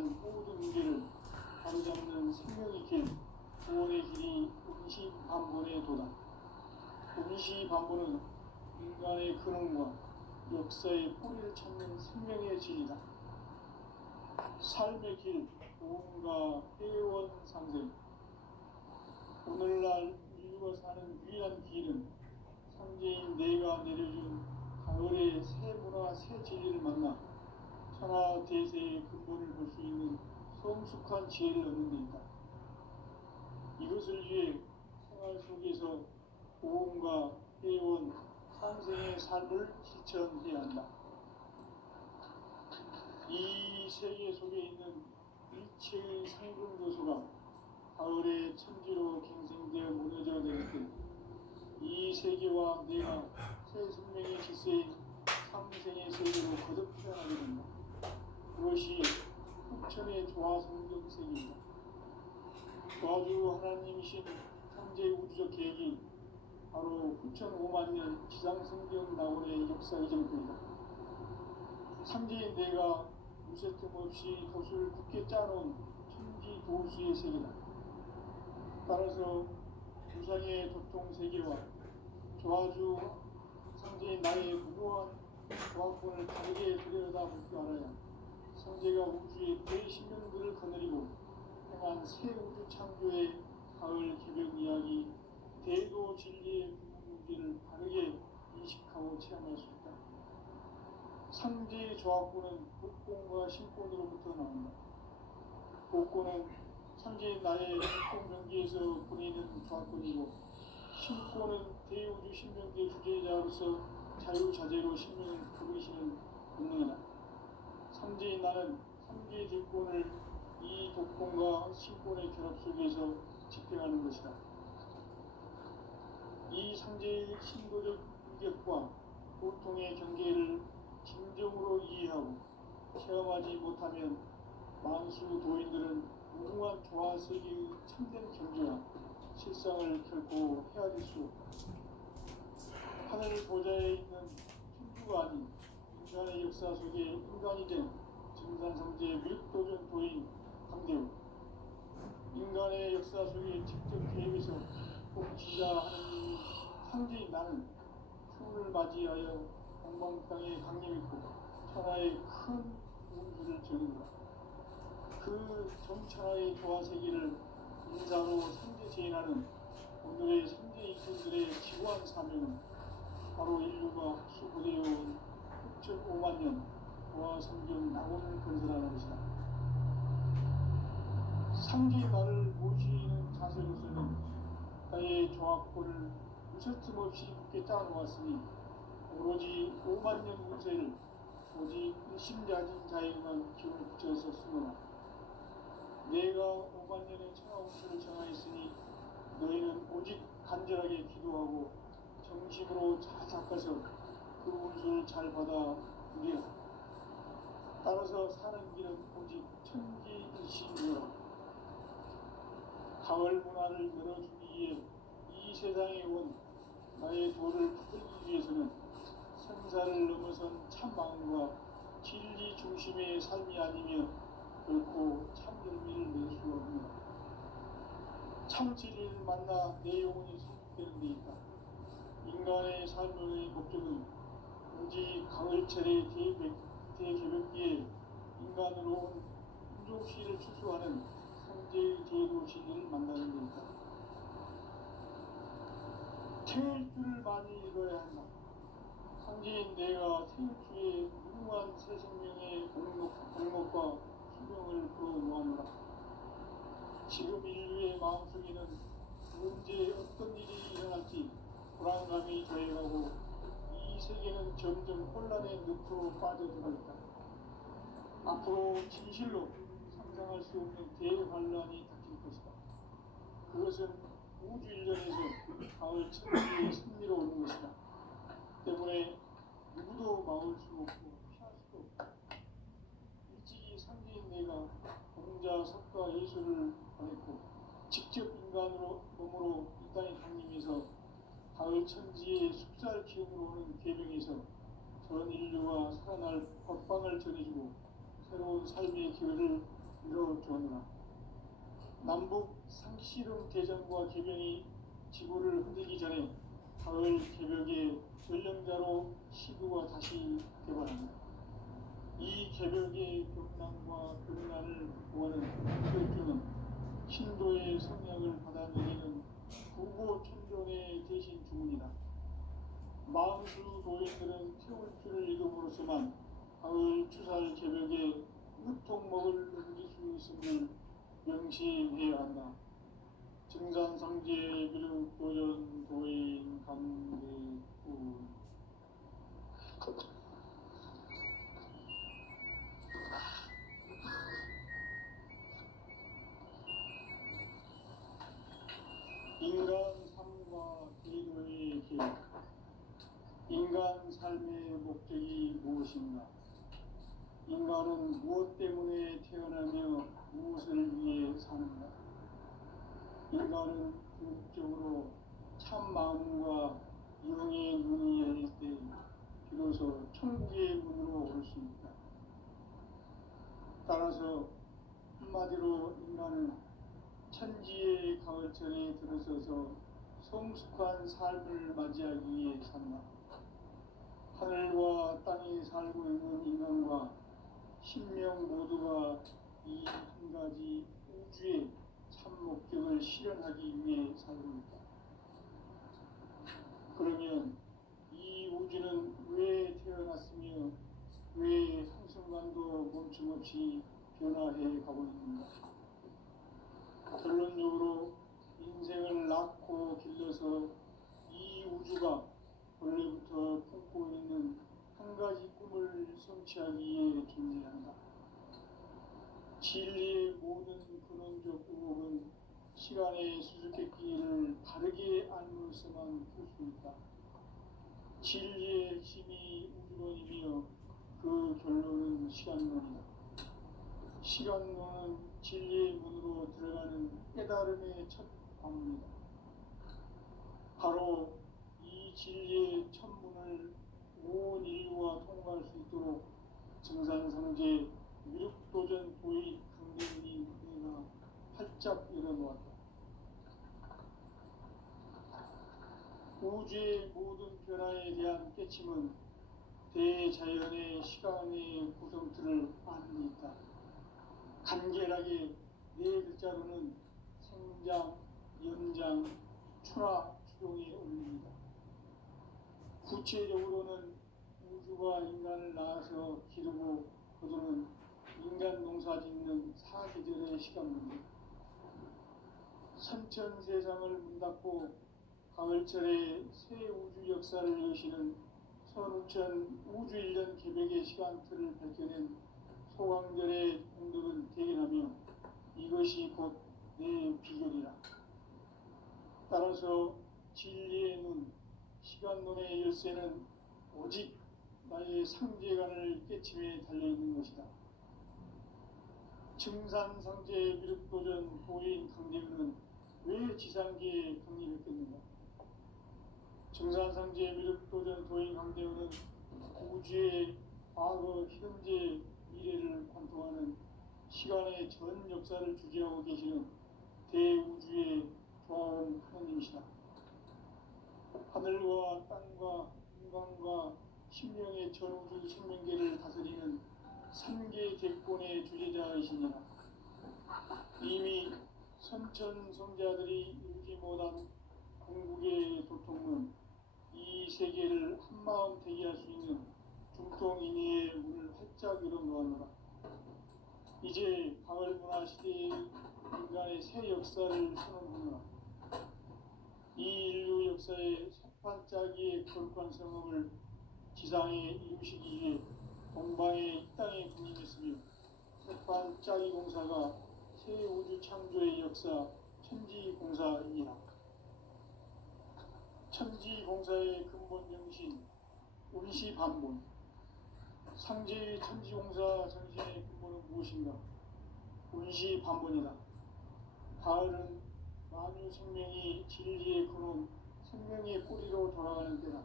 대한 모든 문제를 바로잡는 생명의 길, 구원의 길이 음시반본에 도다. 음시반본은 인간의 근원과 역사의 뿌리를 찾는 생명의 진리다. 삶의 길, 구원과 회원 상생. 오늘날 인류가 사는 유일한 길은 상제인 내가 내려준 가을의 새 문화, 새 진리를 만나 천하 대세의 근본을 볼 수 있는 성숙한 지혜를 얻는 데 있다. 이것을 위해 생활 속에서 보험과 회원, 상생의 삶을 실천해야 한다. 이 세계 속에 있는 일체의 상금 요소가 가을의 천지로 갱생되어 무너져 내릴 이 세계와 내가 새 생명의 질서인 상생의 세계로 거듭 태어나게 된다. 그것이 후천의 조화 성경 세계이다. 조화주 하나님이신 창제 우주적 계획이 바로 후천 5만 년 지상 성경 낙원의 역사 이전부이다. 창제인 내가 무쇠틈 없이 돛을 굳게 짜놓은 천지 도수의 세계다. 따라서 우상의 도통 세계와 조화주 창제인 나의 무모한 조화권을 다르게 들여다볼 줄 알아야 성제가 우주의 대신명들을 거느리고 행한 새 우주 창조의 가을 기병 이야기, 대도 진리의 문제를 바르게 인식하고 체험할 수 있다. 상제의 조합권은 복권과 신권으로부터 나온다. 복권은 상제인 나의 신권병기에서 보내는 조합권이고, 신권은 대우주 신명계 주제자로서 자유자재로 신명을 부르시는 본능이다. 상제인 나는 상제의 뒷권을 이 독권과 신권의 결합 속에서 집행하는 것이다. 이 상제의 신도적 인격과 고통의 경계를 진정으로 이해하고 체험하지 못하면 만수 도인들은 무궁한 조화 세계의 참된 경계와 실상을 결코 헤아릴 수 없다. 하늘 보좌에 있는 천주가 아닌 인간의 역사 속에 인간이 된 증산성제 및 도전 도인 강대우, 인간의 역사 속에 직접 개입해서 복지자 하느님이 상제인 나는 흉을 맞이하여 동방땅에 강림했고 천하의 큰 우주를 지는다. 그 정천하의 조화세계를 인사로 상제제인하는 오늘의 상제 인권들의 지구한 사명은 바로 인류가 수부되어온 6.5만 년 조화성경 낙원을 건설하는 것이다. 상제의 나를 모시는 자세로서는 나의 조합권을 무쇠틈 없이 굳게 짜놓았으니 오로지 5만 년 운세를 오직 일심자진 자에게만 기운을 붙여서 쓰노라. 내가 5만 년의 천하 운세를 정하였으니 너희는 오직 간절하게 기도하고 정심으로 잘 닦아서 그 운수를 잘 받아 누리라. 따라서 사는 길은 오직 천지일심이라. 가을 문화를 열어주기 위해 이 세상에 온 나의 도를 받들기 위해서는 생사를 넘어선 참마음과 진리 중심의 삶이 아니며 결코 참열매를 낼 수 없느니라. 참 진리를 만나 내 영혼이 성숙되는 데 있다. 인간의 삶의 목적은 오직 가을철의 대개벽기에 인간으로 온 인종씨를 추수하는 상제의 제도 진리를 만나는 데 있다. 태일주를 많이 읽어야 한다. 상제인 내가 태일주의 무궁한 새 생명의 공목과 수명을 불어모아노라. 지금 인류의 마음속에는 언제 어떤 일이 일어날지 불안감이 더해가고 이 세계는 점점 혼란의 늪으로 빠져들고 있다. 앞으로 진실로 상상할 수 없는 대환란이 닥칠 것이다. 그것은 우주 일전에서 가을 천지의 승리로 오는 것이다. 때문에 누구도 막을 수 없고 피할 수도 없다. 일찍이 상제인 내가 공자, 석가, 예수를 보냈고 직접 인간으로 몸으로 이 땅에 강림해서 가을 천지의 숲살 기운으로 오는 계명에서 전 인류가 살아날 법방을 전해주고 새로운 삶의 기회를 이뤄주었노라. 남북 상씨름 대전과 개변이 지구를 흔들기 전에 가을 개벽의 전령자로 시구가 다시 개발합니다. 이 개벽의 벽난과 벽난을 구하는 이별주는 신도의 성약을 받아들이는 부고 천존의 대신 주문이다. 마음수 도인들은 태울주를 읽음으로써만 가을 추살 개벽에 무통목을 넘길 수 있음을 명시해야 한다. 증산상제 비륵 도전 도인 강대군. 인간 삶과 기도의 계획. 인간 삶의 목적이 무엇인가? 인간은 무엇 때문에 태어나며 무엇을 위해 사는가? 인간은 궁극적으로 참 마음과 영의 눈이 열릴 때 비로소 천국의 문으로 올 수 있다. 따라서 한마디로 인간은 천지의 가을철에 들어서서 성숙한 삶을 맞이하기 위해 산다. 하늘과 땅에 살고 있는 인간과 신명 모두가 이 한 가지 우주의 참 목적을 실현하기 위해 살고 있다. 그러면 이 우주는 왜 태어났으며 왜 한순간도 멈춤없이 변화해 가고 있는가? 결론적으로 인생을 낳고 길러서 이 우주가 원래부터 품고 있는 한 가지 꿈을 성취하기 위해 존재한다. 진리의 모든 근원적 의혹은 시간의 수수께끼를 바르게 알므로서만 풀 수 있다. 진리의 핵심이 우주론이며 그 결론은 시간론이다. 시간론은 진리의 문으로 들어가는 깨달음의 첫 방문이다. 바로 이 진리의 천문을 온 인류가 통과할 수 있도록 증산상제 미륵도전 도의 강대군이 내가 활짝 열어놓았다. 우주의 모든 변화에 대한 깨침은 대자연의 시간의 구성틀을 아는 데 있다. 간결하게 네 글자로는 생장, 연장, 추나 추동에 올립니다. 구체적으로는 우주가 인간을 낳아서 기르고 거두는 인간 농사 짓는 사계절의 시간입니다. 선천세상을 문닫고 가을철에 새 우주 역사를 여시는 선우천 우주일년 개벽의 시간틀을 밝혀낸 소강절의 공덕은 대견하며 이것이 곧 내 비결이라. 따라서 진리의 눈, 시간론의 열쇠는 오직 나의 상제관을 깨침에 달려있는 것이다. 증산상제 미륵도전 도인 강대근은 왜 지상계에 강림했겠는가? 증산상제 미륵도전 도인 강대근은 우주의 과거, 현재, 미래를 관통하는 시간의 전 역사를 주재하고 계시는 대우주의 조화원 하나님이시다. 하늘과 땅과 인간과 심령의 전우주 생명계를 다스리는 삼계 객본의 주제자이시니라. 이미 선천성자들이 이루지 못한 궁극의 도통은 이 세계를 한마음 되게 할 수 있는 중통인의의 문을 활짝 열어놓았노라. 이제 가을 문화 시대의 인간의 새 역사를 선언하노라. 이 인류 역사의 새반짝이의 거룩한 성업을 지상에 이루시기 위해 동방의 이 땅에 군림했으며 새반짝이 공사가 새 우주 창조의 역사 천지공사이니라. 천지공사의 근본 정신 운시반본. 상제의 천지공사 정신의 근본은 무엇인가? 운시반본이다. 가을은 만유 생명이 진리의 근원, 생명의 뿌리로 돌아가는 때다.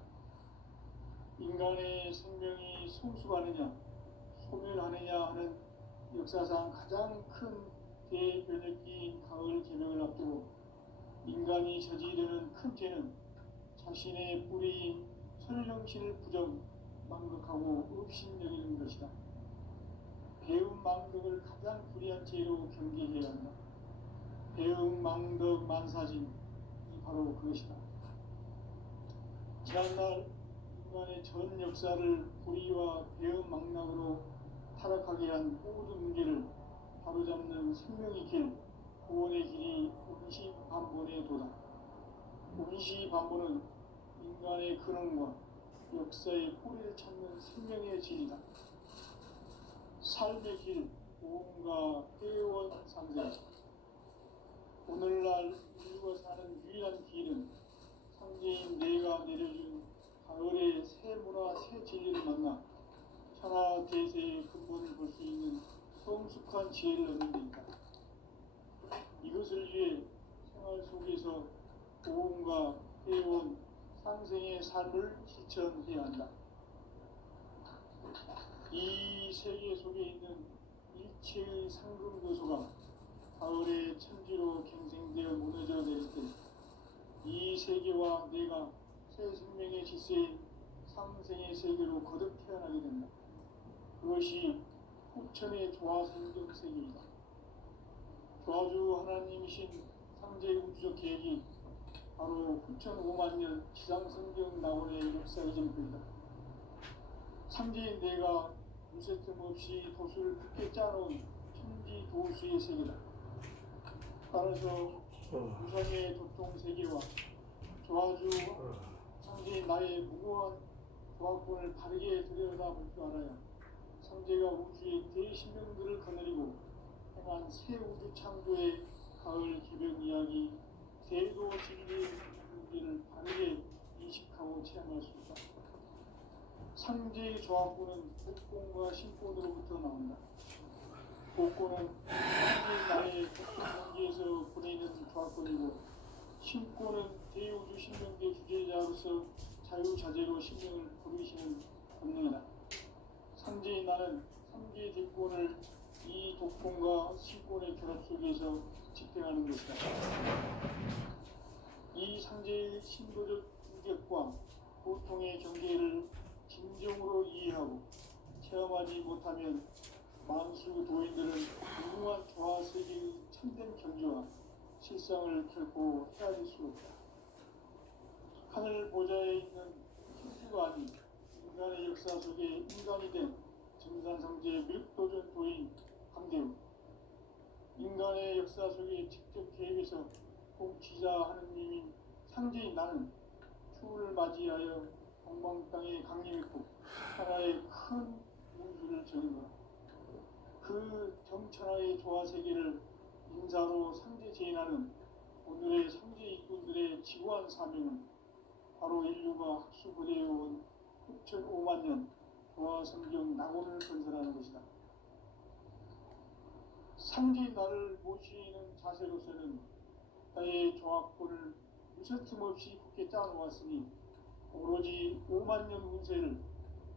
인간의 생명이 성숙하느냐, 소멸하느냐 하는 역사상 가장 큰 대변혁기인 가을 개명을 앞두고 인간이 저지르는 큰 죄는 자신의 뿌리인 설령신을 부정, 망극하고 업신여기는 것이다. 배움 망덕을 가장 불의한 죄로 경계해야 한다. 배움 망덕 만사진이 바로 그것이다. 지난날 인간의 전 역사를 불의와 배움 망락으로 타락하게 한 모든 문제를 바로잡는 생명의 길, 구원의 길이 운시반본의 도다. 운시반본은 인간의 근원과 역사의 뿌리를 찾는 생명의 길이다. 삶의 길, 보험과 회원 상생. 오늘날 인류가 사는 유일한 길은 상제인 내가 내려준 가을의 새 문화, 새 진리를 만나 천하 대세의 근본을 볼 수 있는 성숙한 지혜를 얻는 데 있다. 이것을 위해 생활 속에서 보험과 회원, 상생의 삶을 실천해야 한다. 이 세계 속에 있는 일체의 상금 요소가 가을의 천지로 갱생되어 무너져 내릴 때 이 세계와 내가 새 생명의 질서인 상생의 세계로 거듭 태어나게 된다. 그것이 후천의 조화성경 세계이다. 조화주 하나님이신 상제 우주적 계획이 바로 후천 5만 년 지상성경 낙원의 역사의 전부이다. 상제인 내가 무쇠틈 없이 도수를 굳게 짜놓은 천지 도수의 세계다. 따라서 우상의 도통 세계와 조화주 상제인 나의 무고한 조화권을 바르게 들여다볼 줄 알아야 상제가 우주의 대신명들을 거느리고 행한 새 우주 창조의 가을 개변 이야기, 대도 진리의 문제를 바르게 인식하고 체험할 수 있다. 상제의 조합구는 복권과 신권으로부터 나온다. 복권은 상제의 나의 경계에서 보내는 조합권이고, 신권은 대우주 신명계 주제자로서 자유자재로 신명을 부르시는 권능이다. 상제의 나는 상제의 대권을 이 독권과 신권의 결합 속에서 집행하는 것이다. 이 상제의 신도적 인격과 고통의 경계를 진정으로 이해하고 체험하지 못하면 만수 도인들은 무궁한 조화 세계의 참된 경지와 실상을 결코 헤아릴 수 없다. 하늘 보좌에 있는 신수가 아닌 인간의 역사 속에 인간이 된 증산성제 밀도전 도인 강대우, 인간의 역사 속에 직접 개입해서 통치자 하느님인 상제인 나는 추후를 맞이하여 동방 땅에 강림했고 하나의 큰 운수를 정한 거라. 그 정천하의 조화 세계를 인사로 상제 제인하는 오늘의 상제 일꾼들의 지구한 사명은 바로 인류가 학수고대해온 6,5만 년 조화 성경 낙원을 건설하는 것이다. 상제인 나를 모시는 자세로서는 나의 조합권을 무쇠틈 없이 굳게 짜놓았으니 오로지 5만 년 운세를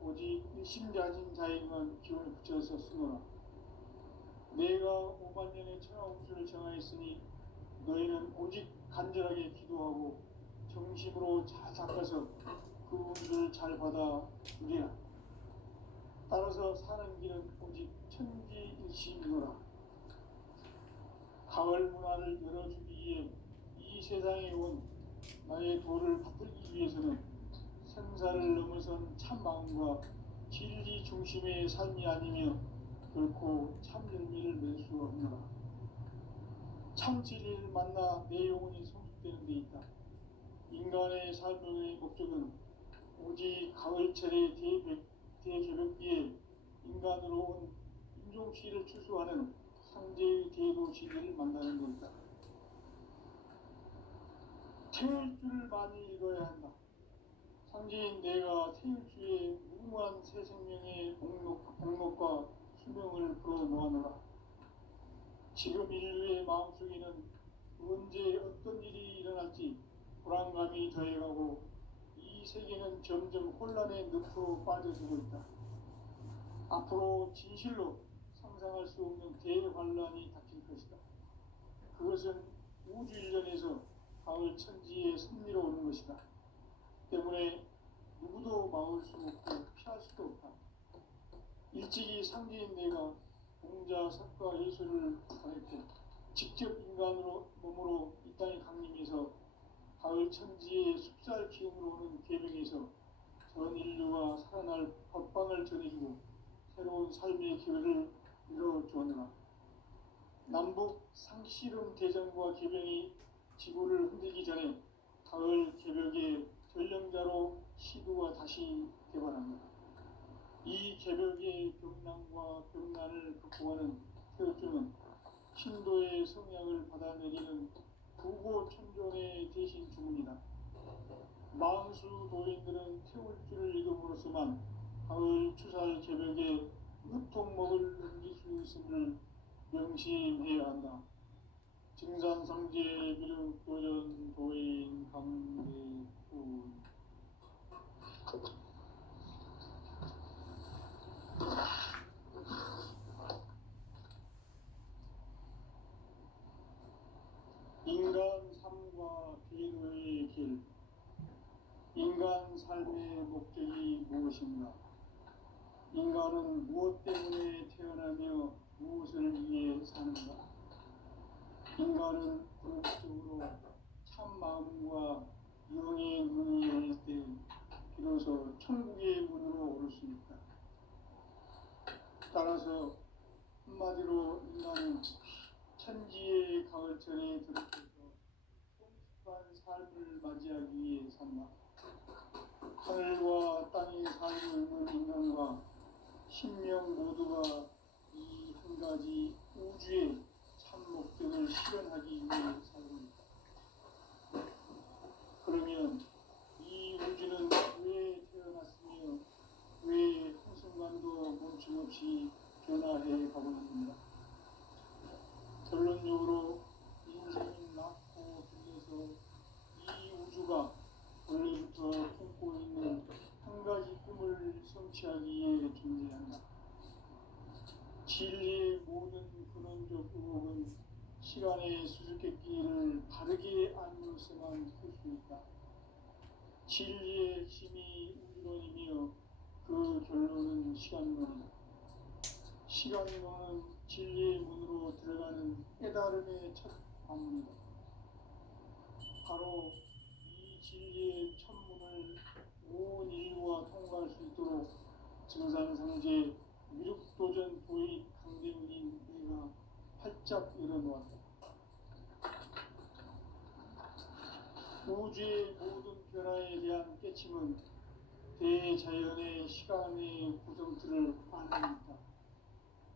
오직 일심자진 자에게만 기운을 붙여서 쓰노라. 내가 5만 년의 천하 운수를 정하였으니 너희는 오직 간절하게 기도하고 정심으로 잘 닦아서 그 운수를 잘 받아 누리라. 따라서 사는 길은 오직 천지일심이노라. 가을 문화를 열어주기 위해 이 세상에 온 나의 도를 받들기 위해서는 생사를 넘어선 참 마음과 진리 중심의 삶이 아니며 결코 참 열매를 맺을 수 없노라. 참 진리를 만나 내 영혼이 성숙되는 데 있다. 인간의 삶의 목적은 오직 가을철의 대개벽기에 인간으로 온 인종시를 추수하는 상제의 대도 진리를 만나는 것이다. 태일주를 많이 읽어야 한다. 상제인 내가 태일주의 무궁한 새 생명의 목록과 수명을 불어 모아노라. 지금 인류의 마음속에는 언제 어떤 일이 일어날지 불안감이 더해가고 이 세계는 점점 혼란의 늪으로 빠져들고 있다. 앞으로 진실로 상상할 수 없는 대환란이 닥칠 것이다. 그것은 우주 일련에서 가을 천지의 섭리로 오는 것이다. 때문에 누구도 막을 수 없고 피할 수도 없다. 일찍이 상계인 내가 공자, 석가, 예술을 권했고 직접 인간으로 몸으로 이 땅에 강림해서 가을 천지의 숲살 기운으로 오는 계명에서 전 인류가 살아날 법방을 전해주고 새로운 삶의 기회를 열어주었노라. 남북 상씨름 대전과 계명이 지구를 흔들기 전에 가을 개벽의 전령자로 시도가 다시 개발합니다. 이 개벽의 병난과 병난을 극복하는 태어주는 신도의 성향을 받아내리는 부고천존의 대신 주문이다. 망수 도인들은 태울 줄을 이름으로서만 가을 추살 개벽에 무통목을 넘길 수 있음을 명심해야 한다. 증산상제 미륵 도전 도인 강대훈. 인간 삶과 비로의 길. 인간 삶의 목적이 무엇인가? 인간은 무엇 때문에 태어나며 무엇을 위해 사는가? 인간은 궁극적으로 참 마음과 영의 문을 열릴 때 비로소 천국의 문으로 오를 수 있다. 따라서 한마디로 인간은 천지의 가을철에 들어서서 성숙한 삶을 맞이하기 위해 산다. 하늘과 땅에 살고 있는 인간과 신명 모두가 이 한 가지 우주의 참 목적을 실현하기 위해 살고 있다. 그러면 이 우주는 왜 태어났으며 왜 한순간도 멈춤없이 변화해 가고 있는가? 결론적으로 인생은 낳고 길러서 이 우주가 원래부터 품고 있는 한 가지 꿈을 성취하기 위해 존재한다. 진리의 모든 근원적 의혹은 시간의 수수께끼를 바르게 알면서만 풀 수 있다. 진리의 핵심이 우주론이며 그 결론은 시간론이다. 시간론은 진리의 문으로 들어가는 깨달음의 첫 관문이다. 바로 이 진리의 첫문을 온 인류가 통과할 수 있도록 증산상제 미륵도전 도의 강대문인 내가 활짝 열어놓았다. 우주의 모든 변화에 대한 깨침은 대자연의 시간의 구성틀을 안합니다.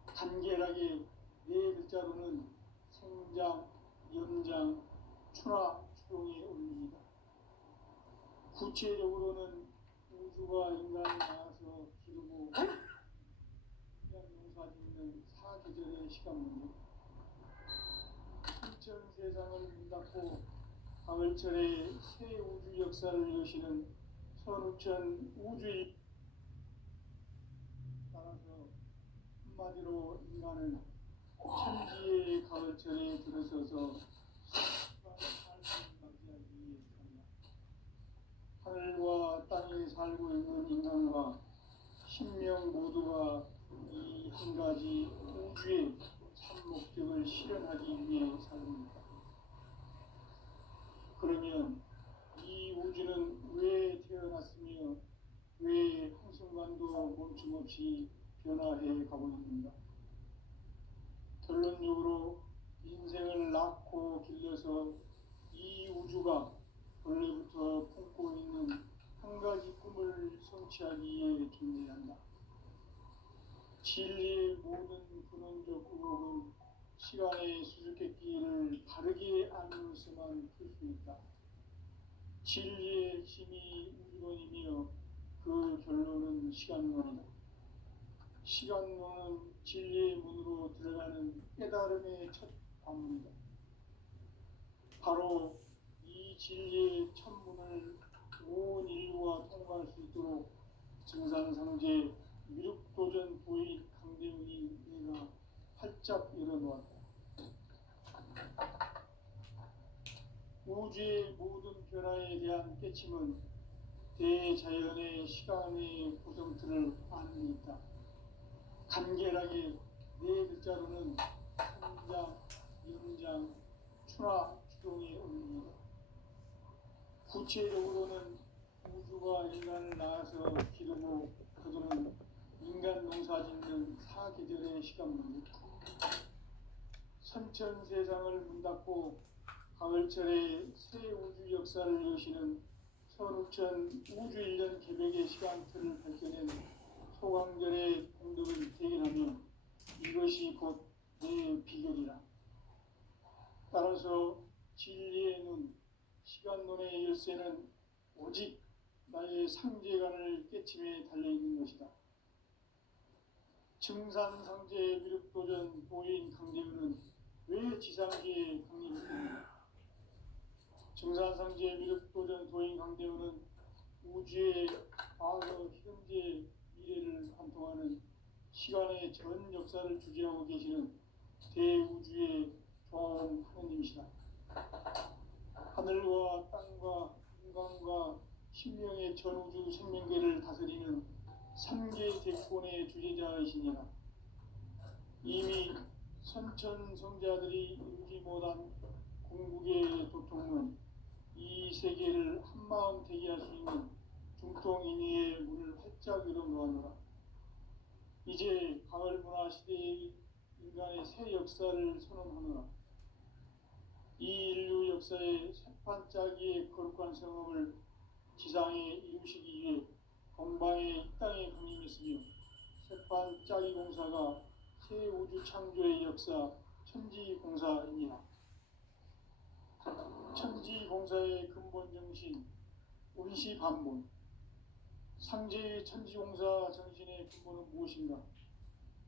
간결하게 네 글자로는 생장, 연장, 추나 추동의 원리이다. 구체적으로는 우주가 인간을 낳아서 기르고 농사짓는 사계절의 시간 문제, 인천 세상을 문 닫고 가을철에 새 우주 역사를 여시는 선우천 우주의 따라서 한마디로 인간은 천지의 가을철에 들어서서 삶을 맞이하기 위해 산다. 하늘과 땅에 살고 있는 인간과 신명 모두가 이 한 가지 우주의 참 목적을 실현하기 위해 살입니다. 그러면 이 우주는 왜 태어났으며 왜 한순간도 멈춤없이 변화해 가고 있는가? 결론적으로 인생을 낳고 길러서 이 우주가 원래부터 품고 있는 한 가지 꿈을 성취하기 위해 존재한다. 진리의 모든 근원적 의혹은 시간의 수수께끼를 바르게 알면서만 풀 수 있다. 진리의 핵심이 우주론이며 그 결론은 시간론이다. 시간론은 진리의 문으로 들어가는 깨달음의 첫 관문이다. 바로 이 진리의 첫 문을 온 인류가 통과할 수 있도록 증산상제 미륵도전 도의 강대훈이 내가 활짝 열어놓았다. 우주의 모든 변화에 대한 깨침은 대자연의 시간의 구성틀을 아는 데 있다. 간결하게 네 글자로는 성장, 연장, 추나 추동의 의미입니다. 구체적으로는 우주가 인간을 낳아서 기르고 거두는 인간 농사 짓는 사계절의 시간입니다. 선천세상을 문닫고 가을철에 새 우주 역사를 여시는 선우천 우주일년 개벽의 시간틀을 밝혀낸 소강절의 공덕을 대견하며 이것이 곧 내 비결이라. 따라서 진리의 눈, 시간론의 열쇠는 오직 나의 상제간을 깨침에 달려있는 것이다. 증산상제 미륵도전 도인 강대우는 왜 지상계에 강림했습니까? 증산상제 미륵도전 도인 강대우는 우주의 과거, 현재, 미래를 관통하는 시간의 전 역사를 주재하고 계시는 대우주의 조화원 하느님이시다. 하늘과 땅과 인간과 신명의 전우주 생명계를 다스리는 삼계 대권의 주제자이시니라. 이미 선천성자들이 이루지 못한 궁극의 도통은 이 세계를 한마음 되게 할 수 있는 중통인의의 문을 활짝 열어놓았노라. 이제 가을 문화 시대의 인간의 새 역사를 선언하노라. 이 인류 역사의 새판짜기의 거룩한 성업을 지상에 이루시기 위해 동방의 이 땅에 강림했으며 새판짜기 공사가 새 우주 창조의 역사 천지공사입니다. 천지공사의 근본 정신 운시반본. 상제의 천지공사 정신의 근본은 무엇인가?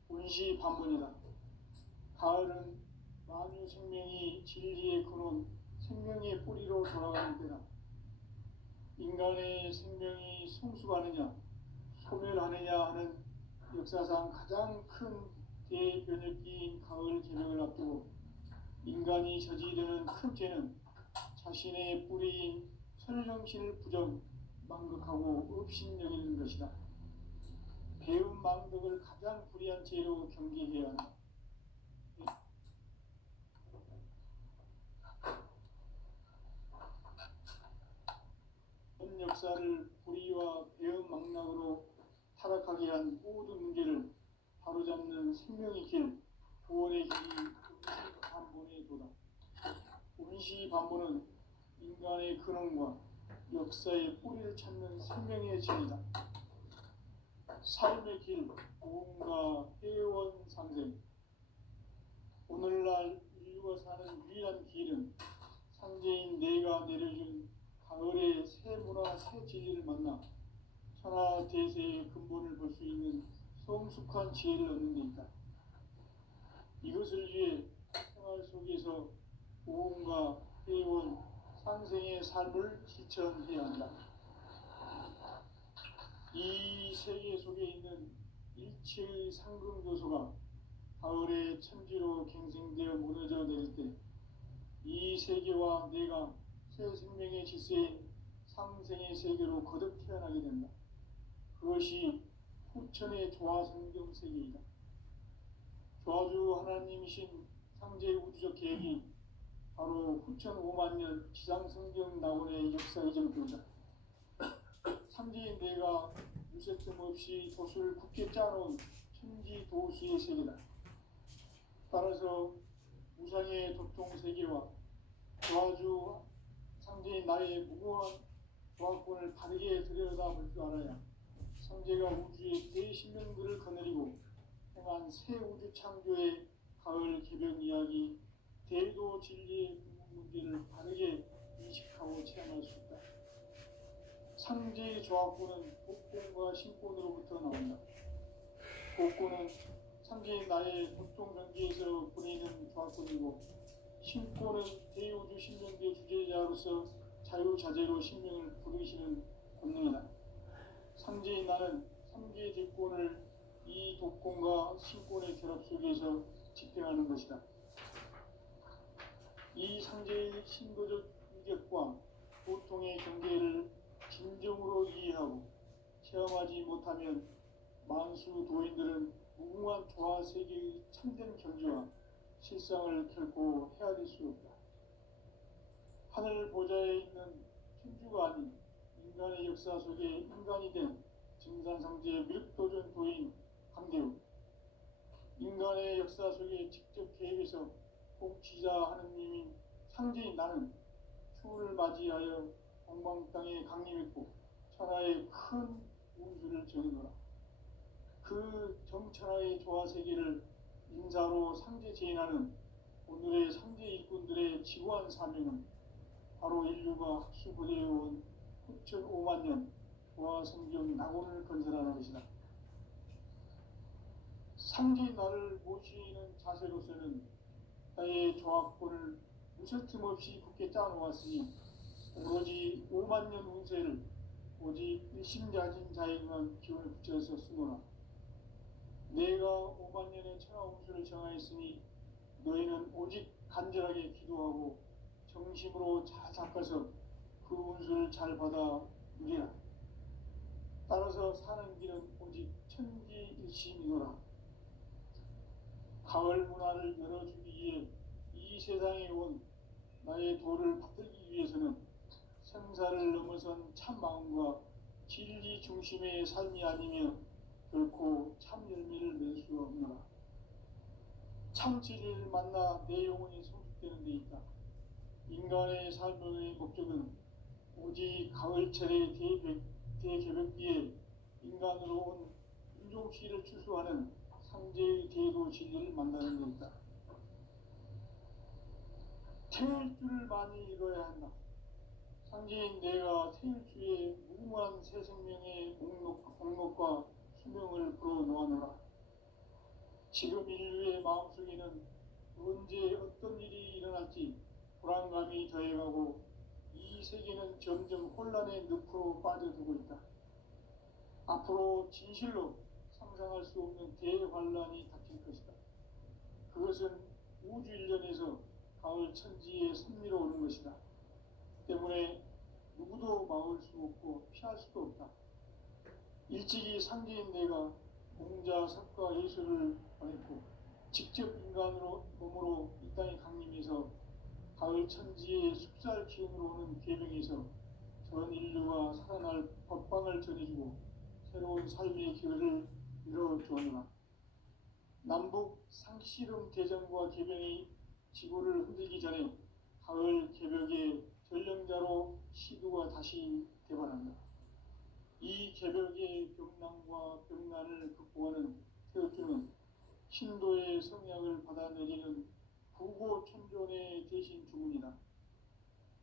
운시반본이다. 가을은 만유 생명이 진리의 근원, 생명의 뿌리로 돌아가는 때다. 인간의 생명이 성숙하느냐, 소멸하느냐 하는 역사상 가장 큰 대변혁기인 가을 개벽을 앞두고 인간이 저지르는 큰 죄는 자신의 뿌리인 설령신을 부정, 망극하고 업신여기는 것이다. 배운 망덕을 가장 불의한 죄로 경계해야 한다. 전 역사를 불의와 배은 망락으로 타락하게 한 모든 문제를 바로잡는 생명의 길, 구원의 길이 운시반본의 도다. 운시반본은 인간의 근원과 역사의 뿌리를 찾는 생명의 진이다. 삶의 길, 고음과 회원상생. 오늘날 인류가 사는 유일한 길은 상제인 내가 내려준 가을의 새 문화, 새 진리를 만나 천하 대세의 근본을 볼 수 있는 성숙한 지혜를 얻는 데 있다. 이것을 위해 생활 속에서 고음과 회원, 상생의 삶을 실천해야 한다. 이 세계 속에 있는 일체의 상승요소가 가을의 천지로 갱생되어 무너져 내릴 때 이 세계와 내가 새 생명의 질서인 상생의 세계로 거듭 태어나게 된다. 그것이 후천의 조화성경 세계이다. 조화주 하나님이신 상제의 우주적 계획이 바로 후천 5만 년 지상성경 낙원의 역사의 정표이다. 상제인 내가 유세점 없이 돛을 굳게 짜놓은 천지 도시의 세계다. 따라서 우상의 도통 세계와 조화주 상제인 나의 무고한 조화권을 바르게 들여다볼 줄 알아야 상제가 우주의 대신명들을 거느리고 행한 새 우주 창조의 가을 개벽 이야기, 대도 진리의 궁극 문제를 바르게 인식하고 체험할 수 있다. 상제의 조화권은 복권과 신권으로부터 나온다. 복권은 상제인 나의 도통 경계에서 보내는 조화권이고 신권은 대우주 신명계 주제자로서 자유자재로 신명을 부르시는 권능이다. 상제인 나는 상계 대권을 이 독권과 신권의 결합 속에서 집행하는 것이다. 이 상제의 신도적 인격과 고통의 경계를 진정으로 이해하고 체험하지 못하면 만수 도인들은 무궁한 조화 세계의 참된 경지와 실상을 결코 헤아릴 수 없다. 하늘 보좌에 있는 천주가 아닌 인간의 역사 속에 인간이 된 증산상제의 미륵도전 도인 강대우, 인간의 역사 속에 직접 개입해서 통치자 하느님인 상제인 나는 추후를 맞이하여 동방 땅에 강림했고 천하의 큰 운수를 정해노라. 그 정천하의 조화 세계를 인사로 상제 제인하는 오늘의 상제 일꾼들의 지구한 사명은 바로 인류가 합수부대해온 9,500만 년 조화 성경 낙원을 건설하는 것이다. 상제 나를 모시는 자세로서는 나의 조합권을 무설틈 없이 굳게 짜놓았으니 오로지 5만 년 운세를 오직 일심자진 자에게만 기운을 붙여서 쓰노라. 내가 5만 년의 천하 운수를 정하였으니 너희는 오직 간절하게 기도하고 정심으로 잘 닦아서 그 운수를 잘 받아 누리라. 따라서 사는 길은 오직 천지일심이노라. 가을 문화를 열어주기 위해 이 세상에 온 나의 도를 받들기 위해서는 생사를 넘어선 참 마음과 진리 중심의 삶이 아니면 결코 참 열매를 맺을 수 없노라. 참 진리를 만나 내 영혼이 성숙되는 데 있다. 인간의 삶의 목적은 오직 가을철의 대개벽기에 인간으로 온 인종씨를 추수하는 상제의 대도 진리를 만나는 데 있다. 태울 줄을 많이 읽어야 한다. 상제인 내가 태일주의 무궁한 새 생명의 목록과 수명을 불어놓아노라. 지금 인류의 마음속에는 언제 어떤 일이 일어날지 불안감이 더해가고 이 세계는 점점 혼란의 늪으로 빠져들고 있다. 앞으로 진실로 상상할 수 없는 대환란이 닥칠 것이다. 그것은 우주 일련에서 가을 천지에 선미로 오는 것이다. 때문에 누구도 막을 수 없고 피할 수도 없다. 일찍이 상제인 내가 공자, 석가, 예수를 보냈고 직접 인간으로 몸으로 이 땅에 강림해서 가을 천지의 숲살 기운으로 오는 계명에서 전 인류가 살아날 법방을 전해주고 새로운 삶의 기회를 열어주었노라. 남북 상씨름 대전과 개병이 지구를 흔들기 전에 가을 개벽의 전령자로 시두가 다시 대발한다. 이 개벽의 병난과 병난을 극복하는 태어주는 신도의 성약을 받아내리는 부고천존의 대신 주문이다.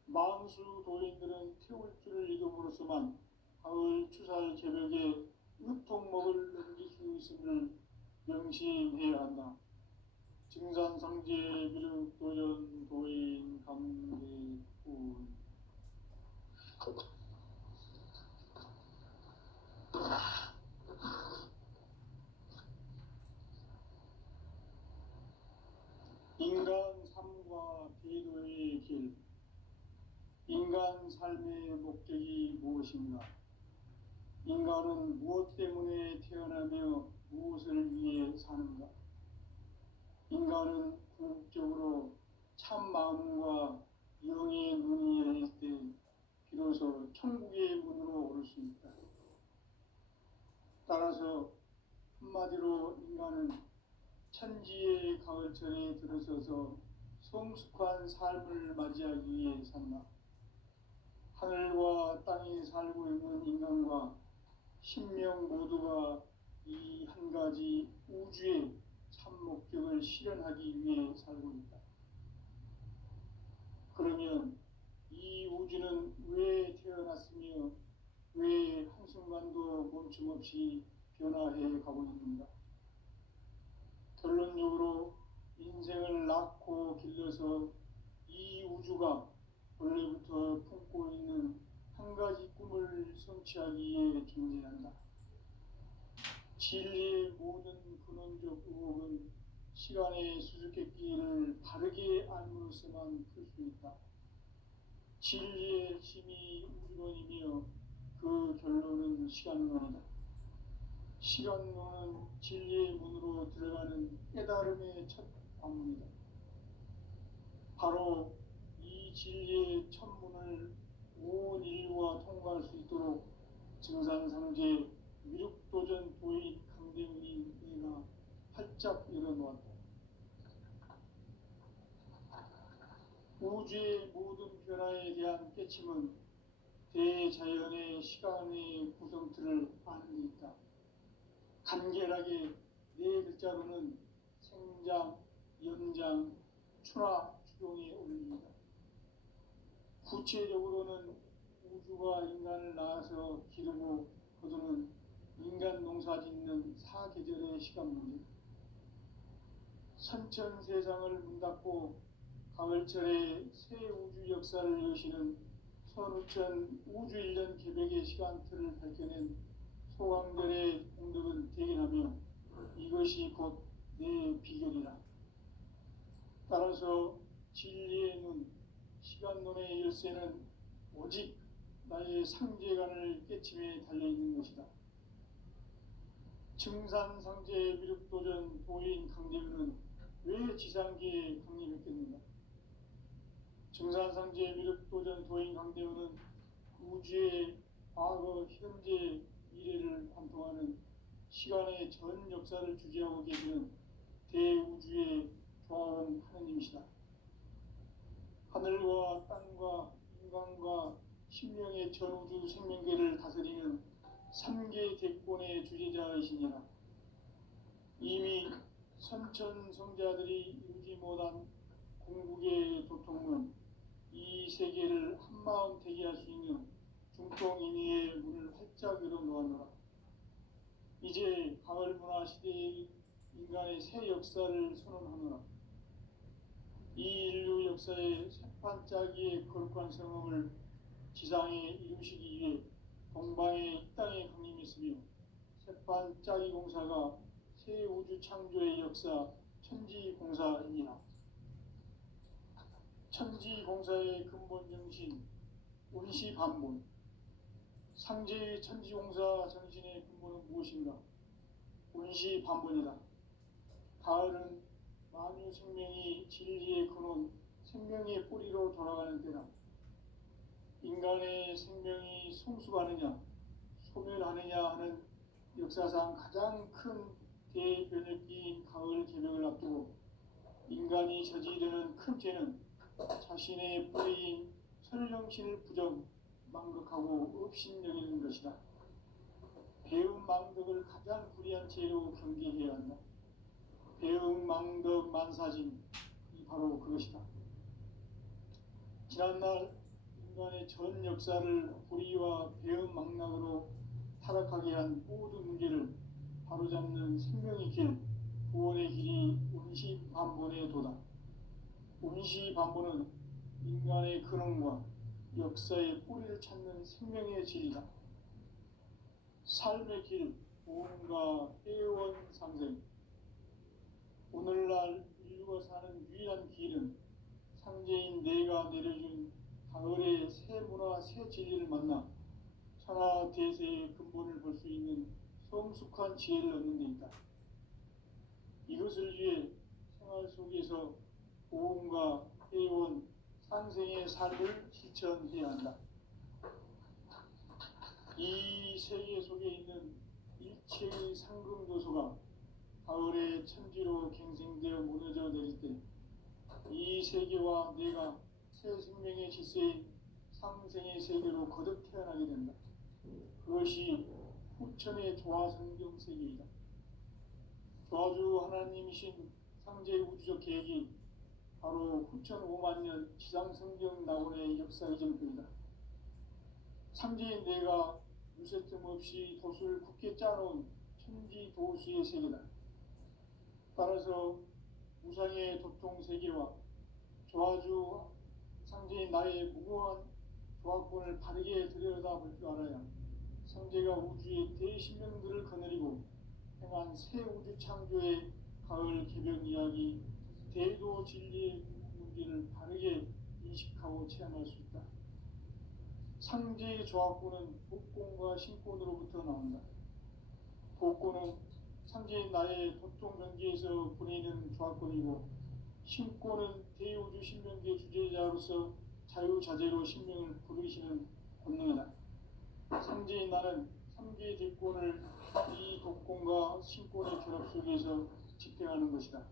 망수 도인들은 태울 줄을 읽음으로써만 가을 추살 개벽의 으통목을 넘길 수 있음을 명심해야 한다. 증산상제 미륵도전 도인 강대훈. 인간 삶과 기도의 길. 인간 삶의 목적이 무엇인가? 인간은 무엇 때문에 태어나며 무엇을 위해 사는가? 인간은 궁극적으로 참 마음과 영의 눈이 열릴 때 비로소 천국의 문으로 오를 수 있다. 따라서 한마디로 인간은 천지의 가을철에 들어서서 성숙한 삶을 맞이하기 위해 산다. 하늘과 땅에 살고 있는 인간과 신명 모두가 이 한 가지 우주의 참 목적을 실현하기 위해 살고 있다. 그러면 이 우주는 왜 태어났으며 왜 한순간도 멈춤없이 변화해 가고 있는가? 결론적으로 인생을 낳고 길러서 이 우주가 원래부터 품고 있는 한 가지 꿈을 성취하기 위해 존재한다. 진리의 모든 근원적 의혹은 시간의 수수께끼를 바르게 알므로서만 풀 수 있다. 진리의 힘이 우주론이며 그 결론은 시간론이다. 시간론은 진리의 문으로 들어가는 깨달음의 첫 관문이다. 바로 이 진리의 첫문을 온 인류가 통과할 수 있도록 증산상제 미륵도전 도인 강대문이 내가 활짝 열어놓았다. 우주의 모든 변화에 대한 깨침은 대자연의 시간의 구성틀을 아는 데 있다. 간결하게 네 글자로는 생장, 연장, 추나 추동에 올립니다. 구체적으로는 우주가 인간을 낳아서 기르고 거두는 인간 농사 짓는 사계절의 시간 문제, 선천 세상을 문 닫고 가을철에 새 우주 역사를 여시는 선우천 우주 1년 개백의 시간틀을 밝혀낸 소강들의 공덕은 대견하며 이것이 곧 내 비결이라. 따라서 진리의 눈, 시간론의 열쇠는 오직 나의 상제관을 깨침에 달려있는 것이다. 증산상제 미륵도전 도인 강대문은 왜 지상계에 강림했겠는가? 증산상제 미륵도전 도인 강대문은 우주의 과거, 현재, 미래를 관통하는 시간의 전 역사를 주재하고 계시는 대우주의 조화원 하느님이시다. 하늘과 땅과 인간과 신명의 전우주 생명계를 다스리는 3개 대권의 주재자이시니라. 이미 선천성자들이 이루지 못한 공국의 도통은 이 세계를 한마음 되게 할 수 있는 중통인의의 문을 활짝 열어놓았노라. 이제 가을 문화 시대의 인간의 새 역사를 선언하노라. 이 인류 역사의 새판짜기의 거룩한 성음을 지상에 이루시기 위해 동방의 이 땅에 강림했으며 새판짜기 공사가 새 우주 창조의 역사 천지공사이니라. 천지공사의 근본 정신 운시반본, 상제의 천지공사 정신의 근본은 무엇인가? 운시반본이다. 가을은 만유 생명이 진리의 근원, 생명의 뿌리로 돌아가는 때다. 인간의 생명이 성숙하느냐, 소멸하느냐 하는 역사상 가장 큰 대변혁기인 가을 개명을 앞두고 인간이 저지르는 큰 죄는 자신의 뿌리인 설령신을 부정, 망극하고 업신여기는 것이다. 배음 망덕을 가장 불의한 죄로 경계해야 한다. 배음 망덕 만사짐이 바로 그것이다. 지난날 인간의 전 역사를 불의와 배음 망락으로 타락하게 한 모든 문제를 바로잡는 생명의 길, 구원의 길이 운시반본의 도다. 운시반본은 인간의 근원과 역사의 뿌리를 찾는 생명의 진리다. 삶의 길, 보험과 회원 상생. 오늘날 인류가 사는 유일한 길은 상제인 내가 내려준 가을의 새 문화, 새 진리를 만나 천하 대세의 근본을 볼 수 있는 성숙한 지혜를 얻는 데 있다. 이것을 위해 생활 속에서 보험과 회원, 상생의 삶을 실천해야 한다. 이 세계 속에 있는 일체의 상금도소가 가을의 천지로 갱생되어 무너져 내릴 때 이 세계와 내가 새 생명의 질서인 상생의 세계로 거듭 태어나게 된다. 그것이 후천의 조화성경 세계이다. 조화주 하나님이신 상제 우주적 계획이 바로 후천 5만 년 지상성경 낙원의 역사의 전편이다. 상제인 내가 유세점 없이 도수를 굳게 짜놓은 천지 도수의 세계다. 따라서 우상의 도통 세계와 조화주 상제인 나의 무고한 조화권을 바르게 들여다볼 줄 알아야 상제가 우주의 대신명들을 거느리고 행한 새 우주 창조의 가을 개벽 이야기, 대도 진리의 문제를 바르게 인식하고 체험할 수 있다. 상제의 조합구는 복권과 신권으로부터 나온다. 복권은 상제인 나의 도통 경계에서 보내는 조합권이고, 신권은 대우주 신명계 주제자로서 자유자재로 신명을 부르시는 권능이다. 상제인 나는 3개 대권을 이 독권과 신권의 결합 속에서 집행하는 것이다.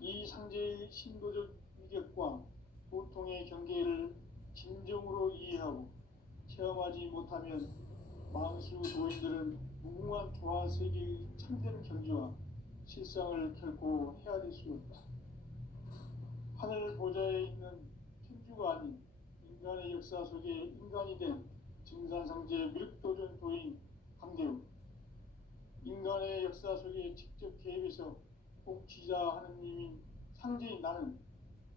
이 상제의 신도적 위격과 보통의 경계를 진정으로 이해하고 체험하지 못하면 만수 도인들은 무궁한 조화 세계의 참된 경지와 실상을 결코 헤아릴 수 없다. 하늘 보좌에 있는 천주가 아닌 인간의 역사 속에 인간이 된 증산상제 미륵도전 도인 강대우, 인간의 역사 속에 직접 개입해서 복지자 하느님인 상제인 나는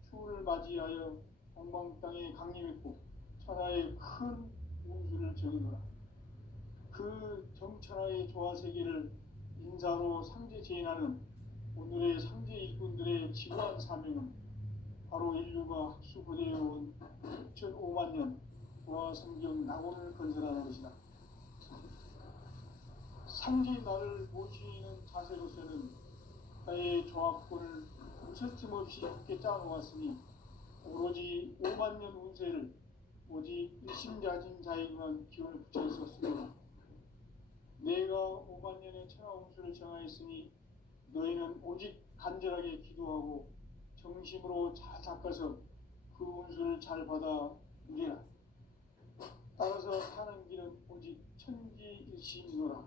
추후를 맞이하여 동방 땅에 강림했고 천하의 큰 우주를 정의노라. 그 정천하의 조화세계를 인사로 상제 제인하는 오늘의 상제 일꾼들의 지구한 사명은 바로 인류가 학수고대해온 6,500만 년 조화성경 낙원을 건설하는 것이다. 상제의 나를 모시는 자세로서는 나의 조합권을 무설짐 없이 굳게 짜놓았으니 오로지 5만 년 운세를 오직 일심자진 자에게만 기운을 붙여 있었으므로 내가 5만 년의 천하 운수를 정하였으니 너희는 오직 간절하게 기도하고 정심으로 잘 닦아서 그 운수를 잘 받아 누리라. 따라서 사는 길은 오직 천지일심이노라.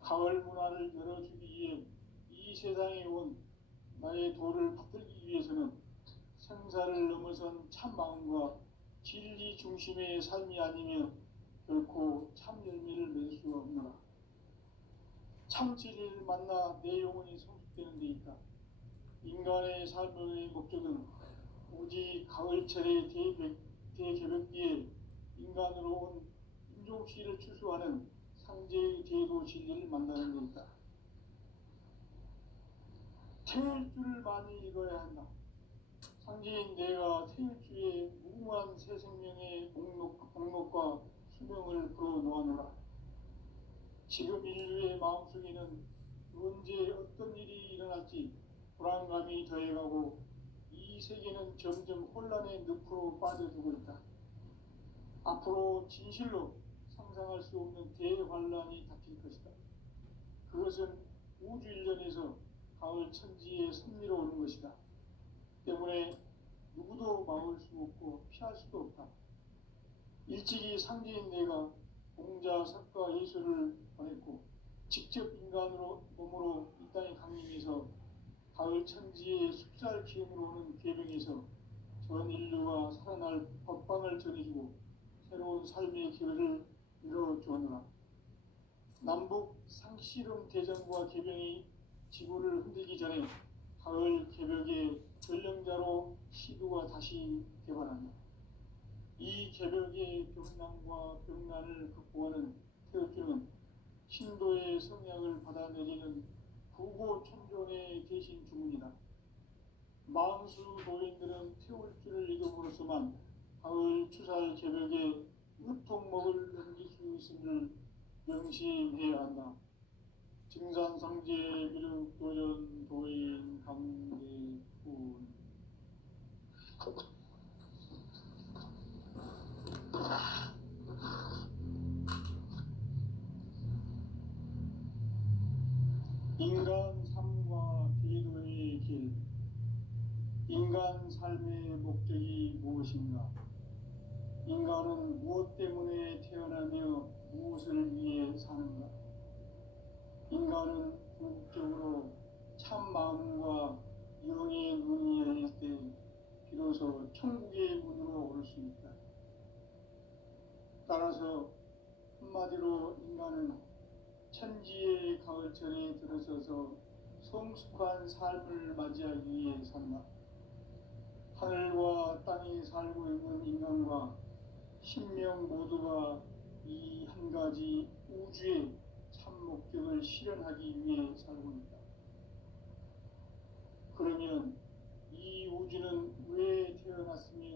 가을 문화를 열어주기 위해 이 세상에 온 나의 도를 받들기 위해서는 생사를 넘어선 참 마음과 진리 중심의 삶이 아니면 결코 참 열매를 맺을 수가 없노라. 참 진리를 만나 내 영혼이 성숙되는 데 있다. 인간의 삶의 목적은 오직 가을철의 대개벽기에 인간으로 온 인종시를 추수하는 상제의 제도 진리를 만나는 데 있다. 태일주를 많이 읽어야 한다. 상제인 내가 태일주의 무궁한 새 생명의 목록과 수명을 불어놓아노라. 지금 인류의 마음속에는 언제 어떤 일이 일어날지 불안감이 더해가고 이 세계는 점점 혼란의 늪으로 빠져들고 있다. 앞으로 진실로 상상할 수 없는 대환란이 닥칠 것이다. 그것은 우주 일련에서 가을 천지에 섭리로 오는 것이다. 때문에 누구도 막을 수 없고 피할 수도 없다. 일찍이 상제인 내가 공자, 석가, 예수를 보냈고 직접 인간으로 몸으로 이 땅에 강림해서 가을 천지의 숲살 기운으로 오는 계명에서 전 인류가 살아날 법방을 전해주고 새로운 삶의 기회를 열어주었노라. 남북 상씨름 대전과 개병이 지구를 흔들기 전에 가을 개벽의 전령자로 시도가 다시 개발한다. 이 개벽의 병난과 병난을 극복하는 태극주는 신도의 성약을 받아내리는 구고천종의 대신 주문이다. 망수 도인들은 태울주를 이름으로서만 가을 추살 개벽에 으통목을 넘길 수 있음을 명심해야 한다. 증산상제 미륵도전 도인 강대훈. 인간 삶과 기도의 길. 인간 삶의 목적이 무엇인가? 인간은 무엇 때문에 태어나며 무엇을 위해 사는가? 인간은 궁극적으로 참 마음과 영의 눈이 열릴 때 비로소 천국의 문으로 올 수 있다. 따라서 한마디로 인간은 천지의 가을철에 들어서서 성숙한 삶을 맞이하기 위해 산다. 하늘과 땅에 살고 있는 인간과 신명 모두가 이 한 가지 우주의 참 목적을 실현하기 위해 살고 있다. 그러면 이 우주는 왜 태어났으며